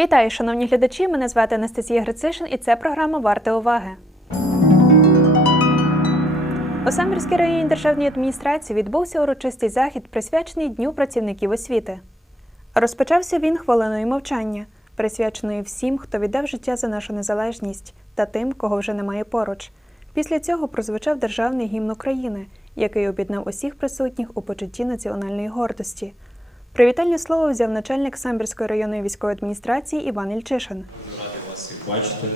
Вітаю, шановні глядачі! Мене звати Анастасія Грицишин і це програма Варте уваги. У Самбірській районній державній адміністрації відбувся урочистий захід, присвячений Дню працівників освіти. Розпочався він хвилиною мовчання, присвяченою всім, хто віддав життя за нашу незалежність, та тим, кого вже немає поруч. Після цього прозвучав державний гімн України, який об'єднав усіх присутніх у почутті національної гордості. Привітальне слово взяв начальник Самбірської районної військової адміністрації Іван Ільчишин. Раді вас всіх бачити.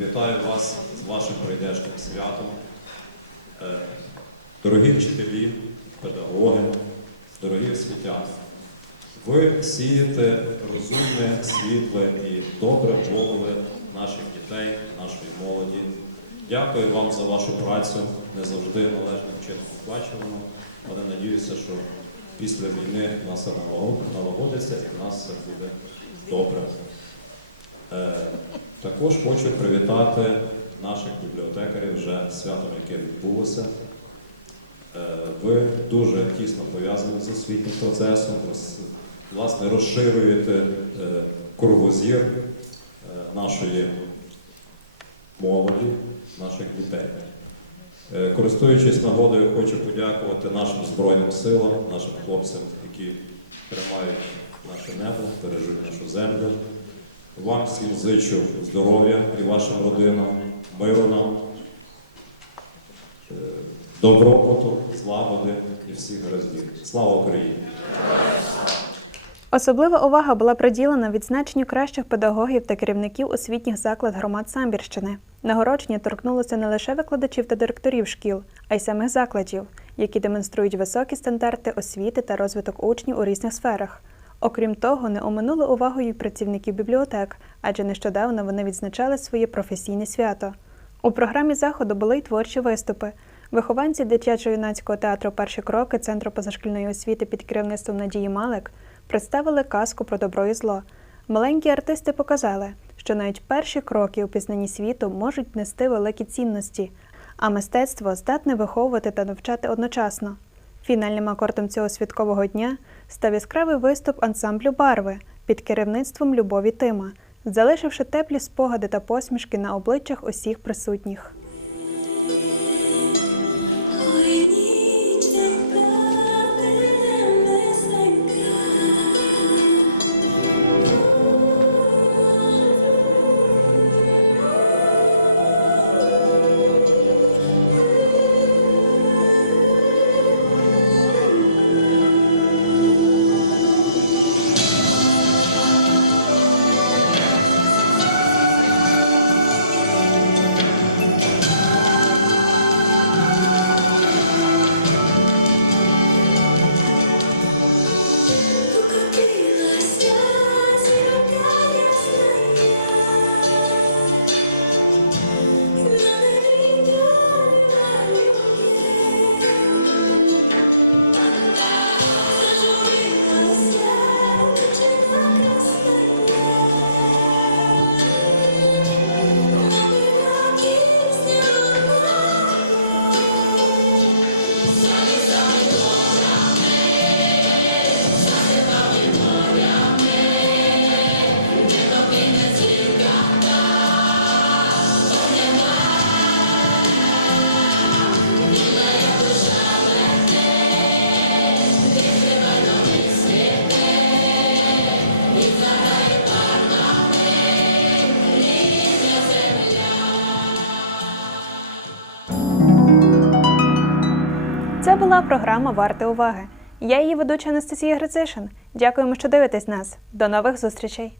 Вітаю вас з вашим прийдешнім святом. Е, Дорогі вчителі, педагоги, дорогі освітяни. Ви сієте розумне, світле і добре голови наших дітей, нашої молоді. Дякую вам за вашу працю, не завжди належним чином оплачувану, але надіюся, що після війни нас налагодиться і в нас все буде добре. Е, Також хочу привітати наших бібліотекарів вже святом, яке відбулося. Е, Ви дуже тісно пов'язані з освітнім процесом, власне, розширюєте е, кругозір нашої молоді, наших дітей. Е, Користуючись нагодою, хочу подякувати нашим Збройним силам, нашим хлопцям, які тримають наше небо, бережуть нашу землю. Вам всім зичу здоров'я і вашим родинам, миру нам, е, добробуту, злагоди і всіх гараздів. Слава Україні! Особлива увага була приділена відзначенню кращих педагогів та керівників освітніх заклад громад Самбірщини. Нагородження торкнулося не лише викладачів та директорів шкіл, а й самих закладів, які демонструють високі стандарти освіти та розвиток учнів у різних сферах. Окрім того, не оминули увагою й працівників бібліотек, адже нещодавно вони відзначали своє професійне свято. У програмі заходу були й творчі виступи. Вихованці дитячо-юнацького театру Перші кроки Центру позашкільної освіти під керівництвом Надії Малик представили казку про добро і зло. Маленькі артисти показали, що навіть перші кроки у пізнанні світу можуть нести великі цінності, а мистецтво здатне виховувати та навчати одночасно. Фінальним акордом цього святкового дня став яскравий виступ ансамблю Барви під керівництвом Любові Тима, залишивши теплі спогади та посмішки на обличчях усіх присутніх. Була програма Варте уваги. Я її ведуча Анастасія Грицишин. Дякуємо, що дивитесь нас. До нових зустрічей!